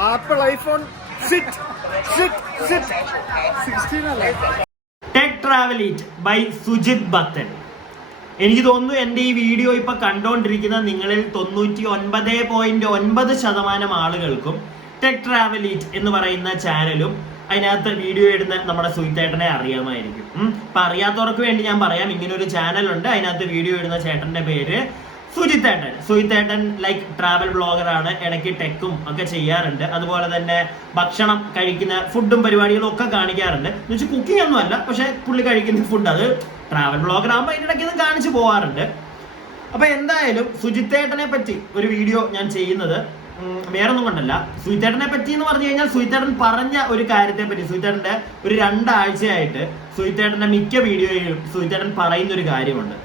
Apple iPhone 16 അല്ലേ? Tech travel eat by Sujith Bhakthan. എനിക്ക് തോന്നുന്നു എൻ്റെ ഈ വീഡിയോ ഇപ്പൊ കണ്ടുകൊണ്ടിരിക്കുന്ന നിങ്ങളിൽ 99.9% ആളുകൾക്കും ടെക് ട്രാവൽ ഈറ്റ് എന്ന് പറയുന്ന ചാനലും അതിനകത്ത് വീഡിയോ ഇടുന്ന നമ്മുടെ സുയിത്തേട്ടനെ അറിയാമായിരിക്കും. അപ്പൊ അറിയാത്തവർക്ക് വേണ്ടി ഞാൻ പറയാം, ഇങ്ങനെ ഒരു ചാനലുണ്ട്, അതിനകത്ത് വീഡിയോ ഇടുന്ന ചേട്ടന്റെ പേര് സുജിത്തേട്ടൻ. സുജിത്തേട്ടൻ ലൈക്ക് ട്രാവൽ ബ്ലോഗറാണ്, ഇടയ്ക്ക് ടെക്കും ഒക്കെ ചെയ്യാറുണ്ട്. അതുപോലെ തന്നെ ഭക്ഷണം കഴിക്കുന്ന ഫുഡും പരിപാടികളും ഒക്കെ കാണിക്കാറുണ്ട്. എന്ന് വെച്ചാൽ കുക്കിംഗ് ഒന്നും അല്ല, പക്ഷെ പുള്ളി കഴിക്കുന്ന ഫുഡ് അത് ട്രാവൽ ബ്ലോഗർ ആകുമ്പോൾ അതിനിടയ്ക്ക് ഇത് കാണിച്ചു പോകാറുണ്ട്. അപ്പൊ എന്തായാലും സുജിത്തേട്ടനെ പറ്റി ഒരു വീഡിയോ ഞാൻ ചെയ്യുന്നത് വേറൊന്നും കൊണ്ടല്ല. സുയിത്തേട്ടനെ പറ്റി എന്ന് പറഞ്ഞു കഴിഞ്ഞാൽ സുയിത്തേട്ടൻ പറഞ്ഞ ഒരു കാര്യത്തെ പറ്റി, സുയിത്തേട്ടന്റെ ഒരു 2 ആഴ്ചയായിട്ട് സുയിത്തേട്ടന്റെ മിക്ക വീഡിയോയിലും സുയിത്തേട്ടൻ പറയുന്ന ഒരു കാര്യമുണ്ട്.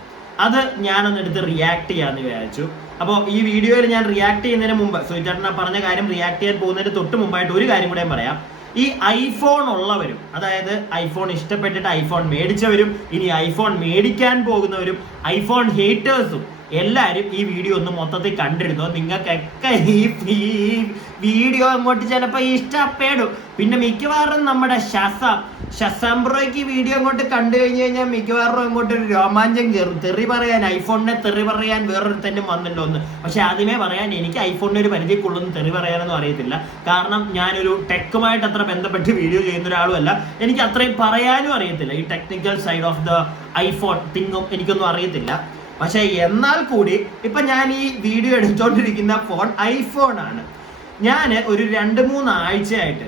അത് ഞാനൊന്ന് എടുത്ത് റിയാക്ട് ചെയ്യാന്ന് വിചാരിച്ചു. അപ്പോൾ ഈ വീഡിയോയിൽ ഞാൻ റിയാക്ട് ചെയ്യുന്നതിന് മുമ്പ്, സുയിത്തേട്ടൻ പറഞ്ഞ കാര്യം റിയാക്ട് ചെയ്യാൻ പോകുന്നതിന് തൊട്ട് മുമ്പായിട്ട് ഒരു കാര്യം കൂടെ പറയാം. ഈ ഐഫോൺ ഉള്ളവരും, അതായത് ഐഫോൺ ഇഷ്ടപ്പെട്ടിട്ട് ഐഫോൺ മേടിച്ചവരും, ഇനി ഐഫോൺ മേടിക്കാൻ പോകുന്നവരും, ഐഫോൺ ഹേറ്റേഴ്സും എല്ലാവരും ഈ വീഡിയോ ഒന്ന് മൊത്തത്തിൽ കണ്ടിരുന്നു. നിങ്ങൾക്കൊക്കെ ഈ വീഡിയോ അങ്ങോട്ട് ചിലപ്പോൾ ഇഷ്ടപ്പെടും. പിന്നെ മിക്കവാറും നമ്മുടെ ഷസാം ബ്രോയ്ക്ക് ഈ വീഡിയോ അങ്ങോട്ട് കണ്ടു കഴിഞ്ഞു കഴിഞ്ഞാൽ മിക്കവാറും അങ്ങോട്ട് ഒരു രോമാഞ്ചം കയറും. തെറി പറയാൻ, ഐഫോണിനെ തെറി പറയാൻ വേറൊരു തന്നെ വന്നിട്ടുണ്ടോ എന്ന്. പക്ഷെ ആദ്യമേ പറയാൻ, എനിക്ക് ഐഫോണിന് ഒരു പരിധിക്കുള്ളൊന്നും തെറി പറയാനൊന്നും അറിയത്തില്ല. കാരണം ഞാനൊരു ടെക്കുമായിട്ട് അത്ര ബന്ധപ്പെട്ട് വീഡിയോ ചെയ്യുന്ന ഒരാളുമല്ല. എനിക്ക് അത്രയും പറയാനും അറിയത്തില്ല. ഈ technical side of the iPhone തിങ്ങും എനിക്കൊന്നും അറിയത്തില്ല. പക്ഷെ എന്നാൽ കൂടി ഇപ്പൊ ഞാൻ ഈ വീഡിയോ എടുത്തോണ്ടിരിക്കുന്ന ഫോൺ ഐഫോൺ ആണ്. ഞാൻ ഒരു 2-3 ആഴ്ചയായിട്ട്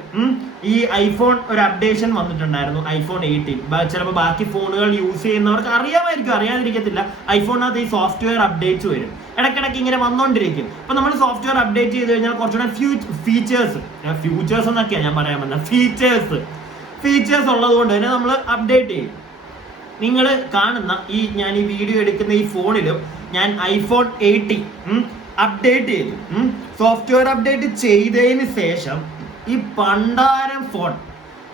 ഈ ഐഫോൺ ഒരു അപ്ഡേഷൻ വന്നിട്ടുണ്ടായിരുന്നു, ഐഫോൺ 18. ചിലപ്പോൾ ബാക്കി ഫോണുകൾ യൂസ് ചെയ്യുന്നവർക്ക് അറിയാമായിരിക്കും, അറിയാതിരിക്കത്തില്ല. ഐഫോണിനകത്ത് ഈ സോഫ്റ്റ്വെയർ അപ്ഡേറ്റ്സ് വരും, ഇടയ്ക്കിടയ്ക്ക് ഇങ്ങനെ വന്നുകൊണ്ടിരിക്കും. അപ്പൊ നമ്മൾ സോഫ്റ്റ്വെയർ അപ്ഡേറ്റ് ചെയ്ത് കഴിഞ്ഞാൽ കുറച്ചുകൂടെ ഫ്യൂച്ചേഴ്സ് എന്നൊക്കെയാണ് ഞാൻ പറയാൻ പറ്റുന്നത്, ഫീച്ചേഴ്സ് ഉള്ളത് കൊണ്ട് തന്നെ നമ്മൾ അപ്ഡേറ്റ് ചെയ്യും. നിങ്ങൾ കാണുന്ന ഞാൻ ഈ വീഡിയോ എടുക്കുന്ന ഈ ഫോണിലും ഞാൻ ഐഫോൺ 18 അപ്ഡേറ്റ് ചെയ്തു. സോഫ്റ്റ്വെയർ അപ്ഡേറ്റ് ചെയ്തതിന് ശേഷം ഈ പണ്ടാരം ഫോൺ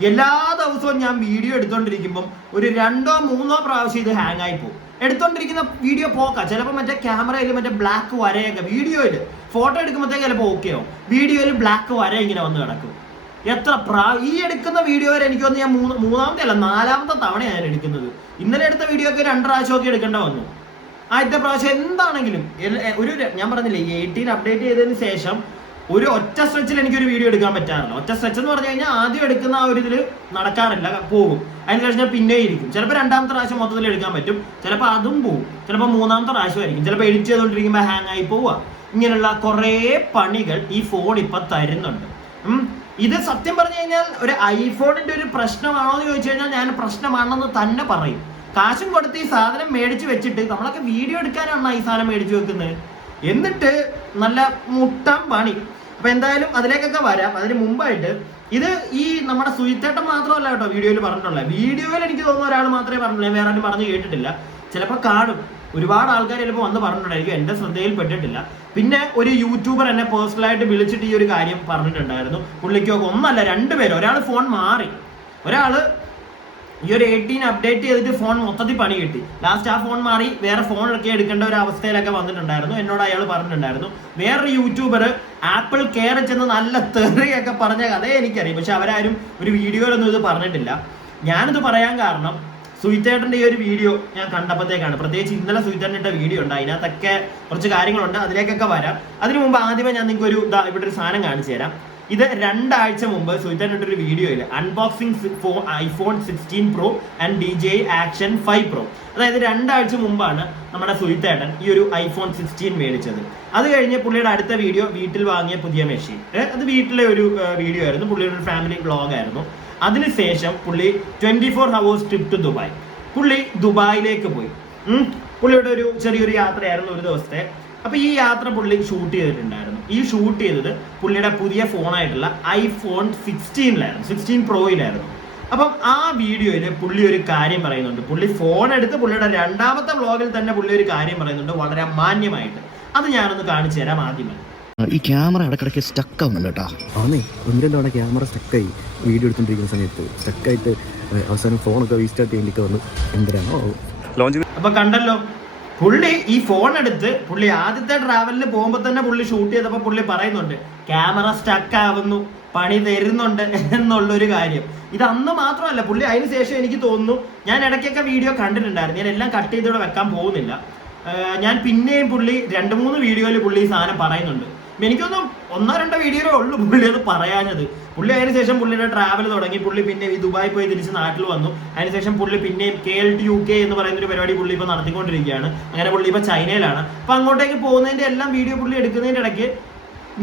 എല്ലാ ദിവസവും ഞാൻ വീഡിയോ എടുത്തോണ്ടിരിക്കുമ്പം ഒരു 2-3 പ്രാവശ്യം ഇത് ഹാങ് ആയി പോകും. എടുത്തോണ്ടിരിക്കുന്ന വീഡിയോ പോക്കാം. ചിലപ്പോൾ മറ്റേ ക്യാമറയിൽ മറ്റേ ബ്ലാക്ക് വരയൊക്കെ, വീഡിയോയിൽ ഫോട്ടോ എടുക്കുമ്പോഴത്തേക്ക് ചിലപ്പോൾ ഓക്കെ ആവും, വീഡിയോയിൽ ബ്ലാക്ക് വര ഇങ്ങനെ വന്ന് കിടക്കും. ഈ എടുക്കുന്ന വീഡിയോ വരെ എനിക്ക് തോന്നുന്നു ഞാൻ 3-ാമത്തെ അല്ല 4-ാമത്തെ തവണയാണ് ഞാൻ എടുക്കുന്നത്. ഇന്നലെ എടുത്ത വീഡിയോ ഒക്കെ 2 പ്രാവശ്യമൊക്കെ എടുക്കേണ്ട വന്നു. ആദ്യത്തെ പ്രാവശ്യം എന്താണെങ്കിലും ഞാൻ പറഞ്ഞില്ലേ, 18 അപ്ഡേറ്റ് ചെയ്തതിന് ശേഷം ഒരു ഒറ്റ സ്ട്രെച്ചിൽ എനിക്കൊരു വീഡിയോ എടുക്കാൻ പറ്റാറില്ല. ഒറ്റ സ്ട്രെച്ച് എന്ന് പറഞ്ഞു കഴിഞ്ഞാൽ ആദ്യം എടുക്കുന്ന ആ ഒരു ഇതിൽ നടക്കാറില്ല, പോകും. അതിന് ശേഷം ഞാൻ പിന്നെ ഇരിക്കും. ചിലപ്പോൾ 2-ാമത്തെ പ്രാവശ്യം മൊത്തത്തിൽ എടുക്കാൻ പറ്റും, ചിലപ്പോൾ അതും പോകും, ചിലപ്പോൾ 3-ാമത്തെ പ്രാവശ്യമായിരിക്കും, ചിലപ്പോൾ എഡിറ്റ് ചെയ്തുകൊണ്ടിരിക്കുമ്പോൾ ഹാങ് ആയി പോവുക. ഇങ്ങനെയുള്ള കുറേ പണികൾ ഈ ഫോൺ ഇപ്പം തരുന്നുണ്ട്. ഇത് സത്യം പറഞ്ഞു കഴിഞ്ഞാൽ ഒരു ഐഫോണിന്റെ ഒരു പ്രശ്നമാണോ എന്ന് ചോദിച്ചു കഴിഞ്ഞാൽ ഞാൻ പ്രശ്നമാണെന്ന് തന്നെ പറയും. കാശും കൊടുത്ത് ഈ സാധനം മേടിച്ച് വെച്ചിട്ട് നമ്മളൊക്കെ വീഡിയോ എടുക്കാനാണ് ഈ സാധനം മേടിച്ച് വെക്കുന്നത്, എന്നിട്ട് നല്ല മുട്ടം പണി. അപ്പൊ എന്തായാലും അതിലേക്കൊക്കെ വരാം. അതിന് മുമ്പായിട്ട് ഇത് ഈ നമ്മുടെ സുയിത്തേട്ടൻ മാത്രമല്ല കേട്ടോ വീഡിയോയിൽ പറഞ്ഞിട്ടുള്ളത്. വീഡിയോയിൽ എനിക്ക് തോന്നുന്ന ഒരാൾ മാത്രമേ പറഞ്ഞിട്ടുള്ളൂ, വേറെ ആരും പറഞ്ഞു കേട്ടിട്ടില്ല. ചിലപ്പോൾ കാണും, ഒരുപാട് ആൾക്കാർ ചിലപ്പോൾ വന്ന് പറഞ്ഞിട്ടുണ്ടായിരിക്കും, എൻ്റെ ശ്രദ്ധയിൽപ്പെട്ടിട്ടില്ല. പിന്നെ ഒരു യൂട്യൂബർ എന്നെ പേഴ്സണലായിട്ട് വിളിച്ചിട്ട് ഈ ഒരു കാര്യം പറഞ്ഞിട്ടുണ്ടായിരുന്നു. പുള്ളിക്കൊക്കെ 1 അല്ല 2 പേര്, ഒരാൾ ഫോൺ മാറി, ഒരാൾ ഈ ഒരു 18 അപ്ഡേറ്റ് ചെയ്തിട്ട് ഫോൺ മൊത്തത്തിൽ പണി കിട്ടി. ലാസ്റ്റ് ആ ഫോൺ മാറി വേറെ ഫോണൊക്കെ എടുക്കേണ്ട ഒരു അവസ്ഥയിലൊക്കെ വന്നിട്ടുണ്ടായിരുന്നു. എന്നോട് അയാൾ പറഞ്ഞിട്ടുണ്ടായിരുന്നു. വേറൊരു യൂട്യൂബർ ആപ്പിൾ കെയർ ചെന്ന് നല്ല തെറിയൊക്കെ പറഞ്ഞ കഥയെ എനിക്കറിയാം, പക്ഷെ അവരാരും ഒരു വീഡിയോയിലൊന്നും ഇത് പറഞ്ഞിട്ടില്ല. ഞാനിത് പറയാൻ കാരണം സുയിത്തേട്ടൻ്റെ ഈ ഒരു വീഡിയോ ഞാൻ കണ്ടപ്പോഴത്തേക്കാണ്. പ്രത്യേകിച്ച് ഇന്നലെ സുയിത്തേട്ടൻ്റെ വീഡിയോ ഉണ്ട്, അതിനകത്തൊക്കെ കുറച്ച് കാര്യങ്ങളുണ്ട്, അതിലേക്കൊക്കെ വരാം. അതിനു മുമ്പ് ആദ്യമേ ഞാൻ നിങ്ങൾക്ക് ഇവിടെ ഒരു സാധനം കാണിച്ചു തരാം. ഇത് 2 ആഴ്ച മുമ്പ് സുയിത്തേട്ടൻ്റെ ഒരു വീഡിയോയിൽ unboxing iPhone 16 Pro and DJI Action 5 Pro, അതായത് 2 ആഴ്ച മുമ്പാണ് നമ്മുടെ സുയിത്തേട്ടൻ ഈ ഒരു ഐഫോൺ 16 മേടിച്ചത്. അത് കഴിഞ്ഞ് പുള്ളിയുടെ അടുത്ത വീഡിയോ വീട്ടിൽ വാങ്ങിയ പുതിയ മെഷീൻ, അത് വീട്ടിലെ ഒരു വീഡിയോ ആയിരുന്നു, പുള്ളിയുടെ ഒരു ഫാമിലി വ്ളോഗ് ആയിരുന്നു. അതിനുശേഷം പുള്ളി 24 hours ട്രിപ്പ് ടു ദുബായ്, പുള്ളി ദുബായിലേക്ക് പോയി. പുള്ളിയുടെ ഒരു ചെറിയൊരു യാത്രയായിരുന്നു, ഒരു ദിവസത്തെ. അപ്പൊ ഈ യാത്ര പുള്ളി ഷൂട്ട് ചെയ്തിട്ടുണ്ടായിരുന്നു. ഈ ഷൂട്ട് ചെയ്തത് പുള്ളിയുടെ പുതിയ ഫോണായിട്ടുള്ള ഐഫോൺ 16 പ്രോയിലായിരുന്നു. അപ്പം ആ വീഡിയോയിൽ പുള്ളി ഒരു കാര്യം പറയുന്നുണ്ട്. പുള്ളി ഫോൺ എടുത്ത് പുള്ളിയുടെ 2ാമത്തെ വ്ളോഗിൽ തന്നെ പുള്ളി ഒരു കാര്യം പറയുന്നുണ്ട്, വളരെ മാന്യമായിട്ട്. അത് ഞാനൊന്ന് കാണിച്ചു തരാം. ആദ്യമേ ഈ ക്യാമറ ഇടയ്ക്കിടയ്ക്ക് സ്റ്റക്ക് ആവുന്നുണ്ട് കേട്ടോ. ആന്നേ 1-2 തവണ ക്യാമറ സ്റ്റക്കായി വീഡിയോ എടുത്തോണ്ടിരിക്കുന്ന സമയത്ത് സ്റ്റക്കായിട്ട് അവസാനം ഫോണൊക്കെ റീസ്റ്റാർട്ട് ചെയ്യേണ്ടിട്ട് വന്നു. എന്തിനാണോ അപ്പൊ കണ്ടല്ലോ, പുള്ളി ഈ ഫോൺ എടുത്ത് പുള്ളി ആദ്യത്തെ ട്രാവലിന് പോകുമ്പോൾ തന്നെ പുള്ളി ഷൂട്ട് ചെയ്തപ്പോൾ പുള്ളി പറയുന്നുണ്ട് ക്യാമറ സ്റ്റക്ക് ആവുന്നു, പണി തരുന്നുണ്ട് എന്നുള്ളൊരു കാര്യം. ഇത് അന്ന് മാത്രമല്ല, പുള്ളി അതിന് ശേഷം എനിക്ക് തോന്നുന്നു, ഞാൻ ഇടയ്ക്കൊക്കെ വീഡിയോ കണ്ടിട്ടുണ്ടായിരുന്നു, ഞാൻ എല്ലാം കട്ട് ചെയ്തോടെ വെക്കാൻ പോകുന്നില്ല. ഞാൻ പിന്നെയും പുള്ളി 2-3 വീഡിയോയിൽ പുള്ളി ഈ സാധനം പറയുന്നുണ്ട്. എനിക്കൊന്നും 1-2 വീഡിയോയിലേ ഉള്ളൂ പുള്ളി അത് പറയാഞ്ഞത്. പുള്ളി അതിനുശേഷം പുള്ളിയുടെ ട്രാവൽ തുടങ്ങി. പുള്ളി പിന്നെ ഈ ദുബായി പോയി തിരിച്ച് നാട്ടിൽ വന്നു. അതിനുശേഷം പുള്ളി പിന്നെയും KLT UK എന്ന് പറയുന്ന ഒരു പരിപാടി പുള്ളി ഇപ്പോൾ നടത്തിക്കൊണ്ടിരിക്കുകയാണ്. അങ്ങനെ പുള്ളി ഇപ്പോൾ ചൈനയിലാണ്. അപ്പൊ അങ്ങോട്ടേക്ക് പോകുന്നതിന്റെ എല്ലാം വീഡിയോ പുള്ളി എടുക്കുന്നതിന്റെ ഇടയ്ക്ക്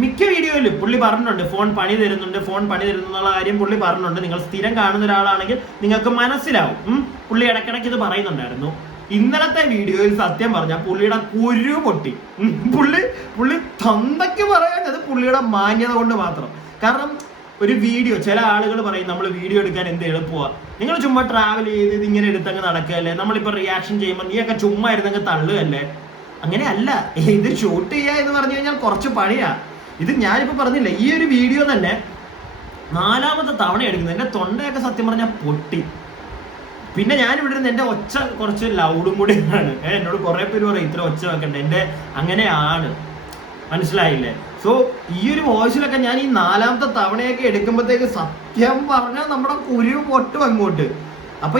മിക്ക വീഡിയോയിലും പുള്ളി പറഞ്ഞിട്ടുണ്ട് ഫോൺ പണി തരുന്നുണ്ട്, ഫോൺ പണി തരുന്നു എന്നുള്ള കാര്യം പുള്ളി പറഞ്ഞിട്ടുണ്ട്. നിങ്ങൾ സ്ഥിരം കാണുന്ന ഒരാളാണെങ്കിൽ നിങ്ങൾക്ക് മനസ്സിലാവും. പുള്ളി ഇടയ്ക്കിടയ്ക്ക് ഇത് പറയുന്നുണ്ടായിരുന്നു. ഇന്നലത്തെ വീഡിയോയിൽ സത്യം പറഞ്ഞാൽ പുള്ളിയുടെ കുരു പൊട്ടി. പുള്ളി തന്തയ്ക്ക് പറയാനത് പുള്ളിയുടെ മാന്യത കൊണ്ട് മാത്രം. കാരണം ഒരു വീഡിയോ, ചില ആളുകൾ പറയും നമ്മൾ വീഡിയോ എടുക്കാൻ എന്ത് എളുപ്പമാണ്, നിങ്ങൾ ചുമ്മാ ട്രാവൽ ചെയ്ത് ഇങ്ങനെ എടുത്തങ്ങ് നടക്കുകയല്ലേ, നമ്മളിപ്പോൾ റിയാക്ഷൻ ചെയ്യുമ്പോൾ നീയൊക്കെ ചുമ്മാ ഇരുന്നങ്ങ് തള്ളുകയല്ലേ. അങ്ങനെയല്ല, ഇത് ഷൂട്ട് ചെയ്യുക എന്ന് പറഞ്ഞു കഴിഞ്ഞാൽ കുറച്ച് പണിയാ. ഇത് ഞാനിപ്പോൾ പറഞ്ഞില്ല, ഈ ഒരു വീഡിയോ തന്നെ 4ാമത്തെ തവണ എടുക്കുന്നത്. എൻ്റെ തൊണ്ടയൊക്കെ സത്യം പറഞ്ഞാൽ പൊട്ടി. പിന്നെ ഞാനിവിടെ ഇരുന്ന് എൻ്റെ ഒച്ച കുറച്ച് ലൗഡും കൂടിയാണ്. എന്നോട് കുറെ പേര് പറയും ഇത്ര ഒച്ച വെക്കണ്ട, എൻ്റെ അങ്ങനെയാണ്, മനസ്സിലായില്ലേ? സോ ഈ ഒരു വോയിസിലൊക്കെ ഞാൻ ഈ 4ാമത്തെ തവണയൊക്കെ എടുക്കുമ്പോഴത്തേക്ക് സത്യം പറഞ്ഞാൽ നമ്മുടെ കുരു പൊട്ടും അങ്ങോട്ട്. അപ്പൊ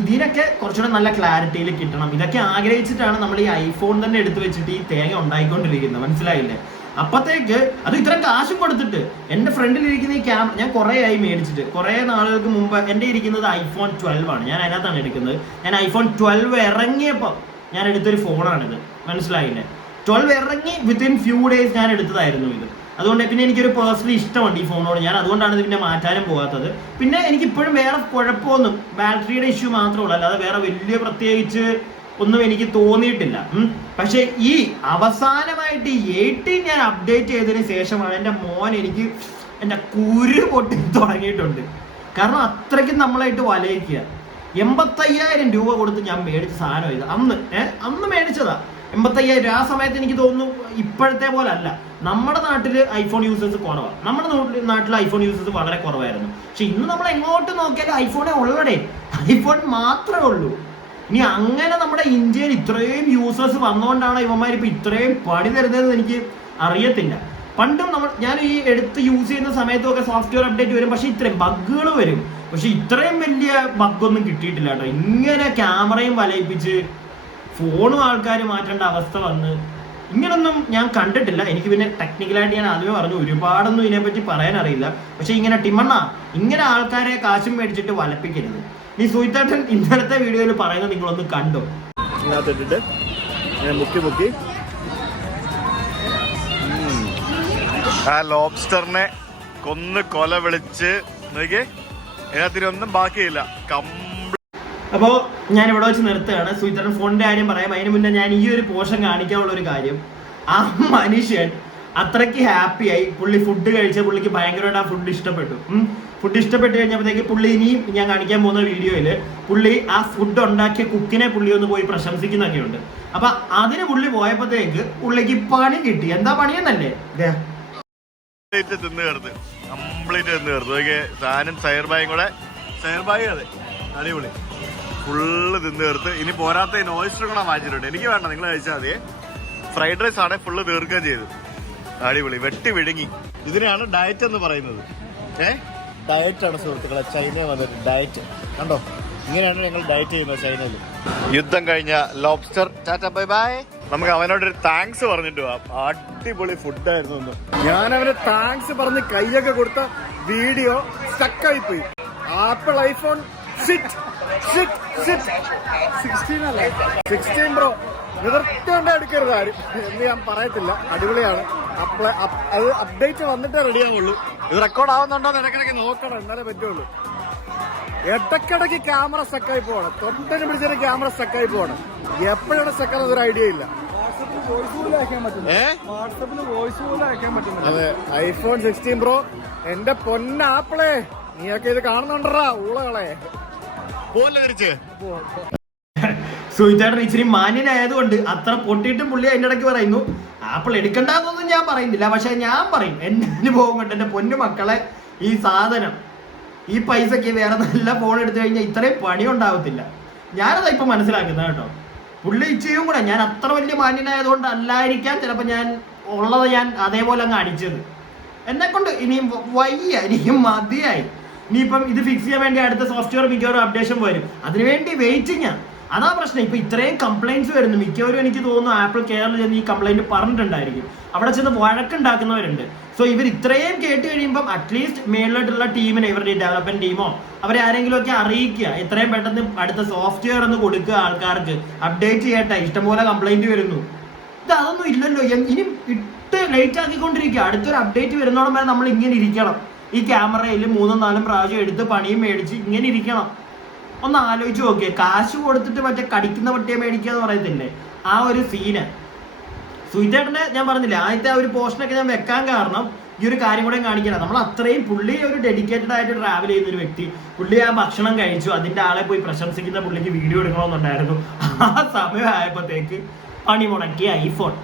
ഇതിനൊക്കെ കുറച്ചുകൂടെ നല്ല ക്ലാരിറ്റിയിൽ കിട്ടണം. ഇതൊക്കെ ആഗ്രഹിച്ചിട്ടാണ് നമ്മൾ ഈ ഐഫോൺ തന്നെ എടുത്തു വെച്ചിട്ട് ഈ തേങ്ങ ഉണ്ടായിക്കൊണ്ടിരിക്കുന്നത്, മനസ്സിലായില്ലേ? അപ്പത്തേക്ക് അത് ഇത്ര കാശും കൊടുത്തിട്ട് എൻ്റെ ഫ്രണ്ടിലിരിക്കുന്ന ഈ ക്യാമറ ഞാൻ കുറേ ആയി മേടിച്ചിട്ട്. കുറേ നാളുകൾക്ക് മുമ്പ് എൻ്റെ ഇരിക്കുന്നത് iPhone 12 ആണ്. ഞാൻ അതിനകത്താണ് എടുക്കുന്നത്. ഞാൻ iPhone 12 ഇറങ്ങിയപ്പോൾ ഞാൻ എടുത്തൊരു ഫോണാണിത്, മനസ്സിലായില്ലേ? 12 ഇറങ്ങി വിത്തിൻ ഫ്യൂ ഡേയ്സ് ഞാൻ എടുത്തതായിരുന്നു ഇത്. അതുകൊണ്ട് പിന്നെ എനിക്കൊരു പേഴ്സണലി ഇഷ്ടമുണ്ട് ഈ ഫോണോട്. ഞാൻ അതുകൊണ്ടാണ് ഇത് പിന്നെ മാറ്റാനും പോകാത്തത്. പിന്നെ എനിക്കിപ്പോഴും വേറെ കുഴപ്പമൊന്നും ബാറ്ററിയുടെ ഇഷ്യൂ മാത്രമേ ഉള്ളൂ, അല്ലാതെ വേറെ വലിയ പ്രത്യേകിച്ച് ഒന്നും എനിക്ക് തോന്നിയിട്ടില്ല. പക്ഷെ ഈ അവസാനമായിട്ട് 18 ഞാൻ അപ്ഡേറ്റ് ചെയ്തതിന് ശേഷമാണ് എൻ്റെ മോൻ എനിക്ക് എൻ്റെ കുരു പൊട്ടി തുടങ്ങിയിട്ടുണ്ട്. കാരണം അത്രയ്ക്കും നമ്മളായിട്ട് വലയിക്കുക. 85,000 രൂപ കൊടുത്ത് ഞാൻ മേടിച്ച സാധനം ഇത്. അന്ന് മേടിച്ചതാ 85,000. ആ സമയത്ത് എനിക്ക് തോന്നുന്നു ഇപ്പോഴത്തെ പോലെ അല്ല. നമ്മുടെ നാട്ടിൽ ഐഫോൺ യൂസേഴ്സ് കുറവാണ്. നമ്മുടെ നാട്ടിൽ ഐഫോൺ യൂസേഴ്സ് വളരെ കുറവായിരുന്നു. പക്ഷെ ഇന്ന് നമ്മൾ എങ്ങോട്ട് നോക്കിയാലും ഐഫോണേ ഉള്ളടേ, ഐഫോൺ മാത്രമേ ഉള്ളൂ. ഇനി അങ്ങനെ നമ്മുടെ ഇന്ത്യയിൽ ഇത്രയും യൂസേഴ്സ് വന്നുകൊണ്ടാണ് ഇവന്മാർ ഇപ്പൊ ഇത്രയും പണി തരുന്നതെന്ന് എനിക്ക് അറിയത്തില്ല. പണ്ടും ഞാൻ ഈ എടുത്ത് യൂസ് ചെയ്യുന്ന സമയത്തൊക്കെ സോഫ്റ്റ്വെയർ അപ്ഡേറ്റ് വരും, പക്ഷെ ഇത്രയും ബഗ്ഗുകൾ വരും. പക്ഷെ ഇത്രയും വലിയ ബഗ്ഗൊന്നും കിട്ടിയിട്ടില്ല കേട്ടോ. ഇങ്ങനെ ക്യാമറയും വലയിപ്പിച്ച് ഫോണും ആൾക്കാർ മാറ്റേണ്ട അവസ്ഥ വന്ന് ഇങ്ങനൊന്നും ഞാൻ കണ്ടിട്ടില്ല. എനിക്ക് പിന്നെ ടെക്നിക്കലായിട്ട് ഞാൻ ആദ്യമേ പറഞ്ഞു ഒരുപാടൊന്നും ഇതിനെപ്പറ്റി പറയാൻ അറിയില്ല. പക്ഷെ ഇങ്ങനെ ടിമണ്ണ ഇങ്ങനെ ആൾക്കാരെ കാശും മേടിച്ചിട്ട് വലപ്പിക്കരുത്. ഈ സുയിത്തേട്ടൻ ഇന്നലത്തെ വീഡിയോയിൽ പറയുന്നത് നിങ്ങളൊന്ന് കണ്ടോ? ഇതിനകത്തിട്ടിട്ട് മുക്കി ആ ലോബ്സ്റ്ററിനെ കൊല വിളിച്ച് നോക്കിയേ, ഇതിനകത്തിനൊന്നും ബാക്കിയില്ല. അപ്പോ ഞാൻ ഇവിടെ വെച്ച് നിർത്തുകയാണ്. സുയിത്തേട്ടൻ ഫോണിന്റെ കാര്യം പറയാം. അതിന് മുന്നേ ഞാൻ ഈ ഒരു പോർഷൻ കാണിക്കാനുള്ള ഒരു കാര്യം, ആ മനുഷ്യൻ അത്രയ്ക്ക് ഹാപ്പിയായി. പുള്ളി ഫുഡ് കഴിച്ച പുള്ളിക്ക് ഭയങ്കരമായിട്ട് ആ ഫുഡ് ഇഷ്ടപ്പെട്ടു. ഫുഡ് ഇഷ്ടപ്പെട്ട് കഴിഞ്ഞപ്പോഴത്തേക്ക് പുള്ളി ഇനിയും ഞാൻ കാണിക്കാൻ പോകുന്ന വീഡിയോയില് പുള്ളി ആ ഫുഡ് ഉണ്ടാക്കിയ കുക്കിനെ പുള്ളി ഒന്ന് പോയി പ്രശംസിക്കുന്നൊക്കെ ഉണ്ട്. അപ്പൊ അതിന് പുള്ളി പോയപ്പോഴത്തേക്ക് പുള്ളിക്ക് പണി കിട്ടി. എന്താ പണിയെന്നല്ലേ സാധനം സയർബായും കൂടെ സയർബായി, അതെ അടിപൊളി ഫുള്ള് തിന്ന് തീർത്ത്. ഇനി പോരാത്ത നോയ്സ്റ്റർ കൂടെ വാങ്ങിച്ചിട്ടുണ്ട്. എനിക്ക് വേണ്ട, നിങ്ങൾ കഴിച്ചാൽ മതിയെ. ഫ്രൈഡ് റൈസ് ആണെ ഫുള്ള് തീർക്കുകയും ചെയ്തു. അടിപൊളി വെട്ടി വിഴുങ്ങി. ഇതിനെയാണ് ഡയറ്റ് എന്ന് പറയുന്നത്. ഡയറ്റ് ആണ് സുഹൃത്തുക്കളെ, ചൈനയിൽ വന്നിട്ട് ഡയറ്റ് കണ്ടോ. ഇങ്ങനെയാണ് ഞങ്ങൾ ഡയറ്റ് ചെയ്യുന്നത് ചൈനയിൽ. യുദ്ധം കഴിഞ്ഞ ലോബ്സ്റ്റർ ടാറ്റ ബൈ ബൈ. നമുക്ക് അവനോടൊരു താങ്ക്സ് പറഞ്ഞിട്ട് പോവാം. അടിപൊളി ഫുഡായിരുന്നു ഒന്ന്. ഞാൻ അവന് താങ്ക്സ് പറഞ്ഞ് കൈയൊക്കെ കൊടുത്ത വീഡിയോ സ്റ്റക്കായി പോയി. ആപ്പിൾ ഐഫോൺ 16 അല്ലേ, 16 Pro നിവർത്തിക്കൊണ്ട് എടുക്കരുത് ആരും എന്ന് ഞാൻ പറയത്തില്ല. അടിപൊളിയാണ്. അത് അപ്ഡേറ്റ് വന്നിട്ടേ റെഡിയാവുള്ളൂ. ഇത് റെക്കോർഡ് ആവുന്നുണ്ടോ എന്ന് ഇടയ്ക്കിടയ്ക്ക് നോക്കണം, എന്നാലേ പറ്റുള്ളൂ. ഇടയ്ക്കിടയ്ക്ക് ക്യാമറ സ്റ്റക്കായി പോകണം. തൊണ്ടന് പിടിച്ചൊരു ക്യാമറ സ്റ്റക്കായി പോകണം. എപ്പോഴാണ് സ്റ്റക്കാണെന്ന് ഒരു ഐഡിയ ഇല്ല. അതെ, ഐഫോൺ 16 Pro എന്റെ പൊന്നാപ്പിളെ, നീയൊക്കെ ഇത് കാണുന്നുണ്ടോ ഊളകളെ? പോലെ തിരിച്ച് സുയിത്തേട്ടൻ ഇച്ചിരി മാന്യനായതുകൊണ്ട് അത്ര പൊട്ടിയിട്ടും പുള്ളി അതിൻ്റെ ഇടയ്ക്ക് പറയുന്നു ആപ്പിൾ എടുക്കണ്ടെന്നൊന്നും ഞാൻ പറയുന്നില്ല. പക്ഷെ ഞാൻ പറയും എൻ്റെ അനുഭവം കൊണ്ട്, എൻ്റെ പൊന്നു മക്കളെ, ഈ സാധനം ഈ പൈസക്ക് വേറെ നല്ല ഫോൺ എടുത്തു കഴിഞ്ഞാൽ ഇത്രയും പണി ഉണ്ടാവത്തില്ല. ഞാനതാ ഇപ്പൊ മനസ്സിലാക്കുന്നത് കേട്ടോ. പുള്ളി ഇച്ചിരിയും കൂടെ, ഞാൻ അത്ര വലിയ മാന്യനായതുകൊണ്ട് അല്ലായിരിക്കാം ചിലപ്പോൾ ഞാൻ ഉള്ളത് ഞാൻ അതേപോലെ അങ്ങ് അടിച്ചത്. എന്നെ കൊണ്ട് ഇനിയും വയ്യ, ഇനിയും മതിയായി. ഇനിയിപ്പം ഇത് ഫിക്സ് ചെയ്യാൻ വേണ്ടി അടുത്ത സോഫ്റ്റ്വെയർ മിക്കവാറും അപ്ഡേഷൻ വരും, അതിനുവേണ്ടി വെയിറ്റിംഗ്. അതാ പ്രശ്നം. ഇപ്പൊ ഇത്രയും കംപ്ലൈന്റ്സ് വരുന്നു. മിക്കവരും എനിക്ക് തോന്നുന്നു ആപ്പിൾ കെയറിൽ ചെന്ന് ഈ കംപ്ലൈന്റ് പറഞ്ഞിട്ടുണ്ടായിരിക്കും, അവിടെ ചെന്ന് വഴക്കുണ്ടാക്കുന്നവരുണ്ട്. സോ ഇവർ ഇത്രയും കേട്ട് കഴിയുമ്പം അറ്റ്ലീസ്റ്റ് മേളിലോട്ടുള്ള ടീമിനെ, ഇവരുടെ ഡെവലപ്മെന്റ് ടീമോ അവരെ ആരെങ്കിലും ഒക്കെ അറിയിക്കുക, എത്രയും പെട്ടെന്ന് അടുത്ത സോഫ്റ്റ്വെയർ ഒന്ന് കൊടുക്കുക ആൾക്കാർക്ക്, അപ്ഡേറ്റ് ചെയ്യട്ടെ, ഇഷ്ടംപോലെ കംപ്ലൈന്റ് വരുന്നു. ഇത് അതൊന്നും ഇല്ലല്ലോ. ഇനി ഇട്ട് ലേറ്റ് ആക്കിക്കൊണ്ടിരിക്കുക. അടുത്തൊരു അപ്ഡേറ്റ് വരുന്നോളം വരെ നമ്മൾ ഇങ്ങനെ ഇരിക്കണം. ഈ ക്യാമറയിൽ 3-4 പ്രാവശ്യം എടുത്ത് പണിയും മേടിച്ച് ഇങ്ങനെ ഇരിക്കണം. ഒന്ന് ആലോചിച്ച് നോക്കിയേ, കാശ് കൊടുത്തിട്ട് മറ്റേ കടിക്കുന്ന പട്ടിയെ മേടിക്കുക എന്ന് പറയത്തില്ലേ, ആ ഒരു സീന്. സുഹിതേട്ടനെ ഞാൻ പറഞ്ഞില്ലേ, ആദ്യത്തെ ആ ഒരു പോർഷനൊക്കെ ഞാൻ വെക്കാൻ കാരണം ഈ ഒരു കാര്യം കൂടെ കാണിക്കണം. നമ്മൾ അത്രയും, പുള്ളി ഒരു ഡെഡിക്കേറ്റഡ് ആയിട്ട് ട്രാവൽ ചെയ്യുന്ന ഒരു വ്യക്തി, പുള്ളി ആ ഭക്ഷണം കഴിച്ചു, അതിന്റെ ആളെ പോയി പ്രശംസിക്കുന്ന പുള്ളിക്ക് വീഡിയോ എടുക്കണമെന്നുണ്ടായിരുന്നു. ആ സമയമായപ്പോഴത്തേക്ക് പണി മുടക്കിയ ഐഫോൺ.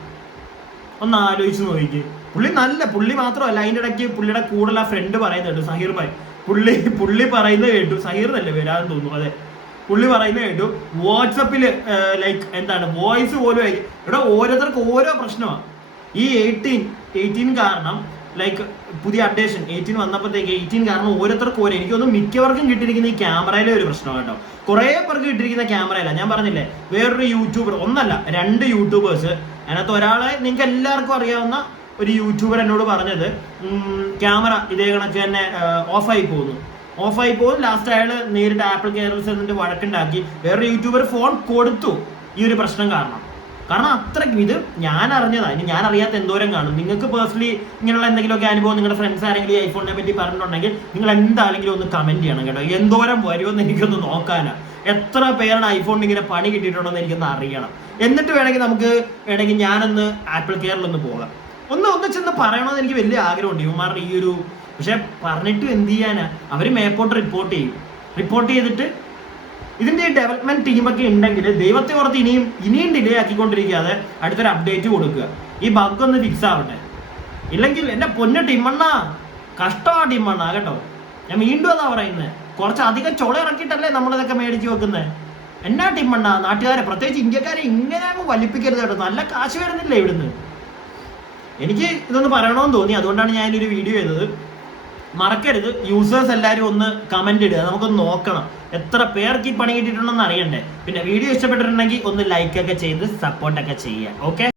ഒന്ന് ആലോചിച്ച് നോക്കിക്ക്. പുള്ളി മാത്രമല്ല, അതിൻ്റെ ഇടയ്ക്ക് പുള്ളിയുടെ കൂടുതൽ ആ ഫ്രണ്ട് പറയുന്നുണ്ട്, സഹീർ ഭായ്. പുള്ളി പറയുന്നത് കേട്ടു, സഹീർ തന്നെ വരാൻ തോന്നുന്നു, അതെ, പുള്ളി പറയുന്നത് കേട്ടു വാട്സപ്പിൽ ലൈക്ക് എന്താണ് വോയിസ് പോലും ഇവിടെ ഓരോരുത്തർക്ക് ഓരോ പ്രശ്നമാണ്. ഈ 18 കാരണം ലൈക്ക് പുതിയ അപ്ഡേഷൻ 18 വന്നപ്പോഴത്തേക്ക് 18 കാരണം ഓരോരുത്തർക്കും ഓരോ, എനിക്ക് തോന്നുന്നു മിക്കവർക്കും കിട്ടിയിരിക്കുന്ന ഈ ക്യാമറയിലെ ഒരു പ്രശ്നമാണ് കേട്ടോ. കുറേ പേർക്ക് കിട്ടിയിരിക്കുന്ന ക്യാമറയില്ല. ഞാൻ പറഞ്ഞില്ലേ, വേറൊരു യൂട്യൂബർ, ഒന്നല്ല 2 യൂട്യൂബേഴ്സ്, അതിനകത്ത് ഒരാളെ നിങ്ങൾക്ക് എല്ലാവർക്കും അറിയാവുന്ന ഒരു യൂട്യൂബർ എന്നോട് പറഞ്ഞത് ക്യാമറ ഇതേ കണക്ക് തന്നെ ഓഫായി പോകുന്നു. ലാസ്റ്റ് അയാൾ നേരിട്ട് ആപ്പിൾ കെയറിൽ ചെന്നിട്ട് വഴക്കുണ്ടാക്കി. വേറൊരു യൂട്യൂബർ ഫോൺ കൊടുത്തു ഈ ഒരു പ്രശ്നം കാരണം അത്രയ്ക്കും. ഇത് ഞാൻ അറിഞ്ഞതാ, ഇനി ഞാൻ അറിയാത്ത എന്തോരം കാണും. നിങ്ങൾക്ക് പേഴ്സണലി ഇങ്ങനെയുള്ള എന്തെങ്കിലുമൊക്കെ അനുഭവം നിങ്ങളുടെ ഫ്രണ്ട്സ് ആരെങ്കിലും ഈ ഐഫോണിനെ പറ്റി പറഞ്ഞിട്ടുണ്ടെങ്കിൽ നിങ്ങൾ എന്താണെങ്കിലും ഒന്ന് കമന്റ് ചെയ്യണം കേട്ടോ. എന്തോരം വരുമെന്ന് എനിക്കൊന്ന് നോക്കാനാ. എത്ര പേരുടെ ഐഫോണിന് ഇങ്ങനെ പണി കിട്ടിയിട്ടുണ്ടോ എന്ന് എനിക്കൊന്ന് അറിയണം. എന്നിട്ട് വേണമെങ്കിൽ ഞാനൊന്ന് ആപ്പിൾ കെയറിലൊന്ന് പോകാം, ഒന്ന് ചെന്ന് പറയണമെന്ന് എനിക്ക് വലിയ ആഗ്രഹമുണ്ട് ഇവന്മാരുടെ ഈ ഒരു. പക്ഷെ പറഞ്ഞിട്ടും എന്ത് ചെയ്യാനാ, അവർ മേപ്പോട്ട് റിപ്പോർട്ട് ചെയ്തിട്ട് ഇതിന്റെ ഡെവലപ്മെന്റ് ടീമൊക്കെ ഉണ്ടെങ്കിൽ ദൈവത്തെ ഓർത്ത് ഇനിയും ഡിലേ ആക്കിക്കൊണ്ടിരിക്കാതെ അടുത്തൊരു അപ്ഡേറ്റ് കൊടുക്കുക, ഈ ബഗ് ഒന്ന് ഫിക്സ് ആവട്ടെ. ഇല്ലെങ്കിൽ എന്റെ പൊന്നു ടിമ്മണ്ണ, കഷ്ടമാ ടിമ്മണ്ണ കേട്ടോ. ഞാൻ വീണ്ടും അതാ പറയുന്നത്, കുറച്ച് അധികം ചുള ഇറക്കിയിട്ടല്ലേ നമ്മളിതൊക്കെ മേടിച്ച് വെക്കുന്നത്. എന്നാ ടിമ്മണ്ണ, നാട്ടുകാരെ പ്രത്യേകിച്ച് ഇന്ത്യക്കാരെ ഇങ്ങനെ അങ്ങ് വലിപ്പിക്കരുത് കേട്ടോ. നല്ല കാശ് വരുന്നില്ല ഇവിടുന്ന്. എനിക്ക് ഇതൊന്ന് പറയണമെന്ന് തോന്നി, അതുകൊണ്ടാണ് ഞാനൊരു വീഡിയോ ചെയ്തത്. മറക്കരുത്, യൂസേഴ്സ് എല്ലാവരും ഒന്ന് കമന്റ് ഇടുക, നമുക്കൊന്ന് നോക്കണം എത്ര പേർക്ക് ഈ പണി കിട്ടിയിട്ടുണ്ടെന്ന് അറിയണ്ടേ. പിന്നെ വീഡിയോ ഇഷ്ടപ്പെട്ടിട്ടുണ്ടെങ്കിൽ ഒന്ന് ലൈക്ക് ഒക്കെ ചെയ്ത് സപ്പോർട്ടൊക്കെ ചെയ്യുക. ഓക്കെ.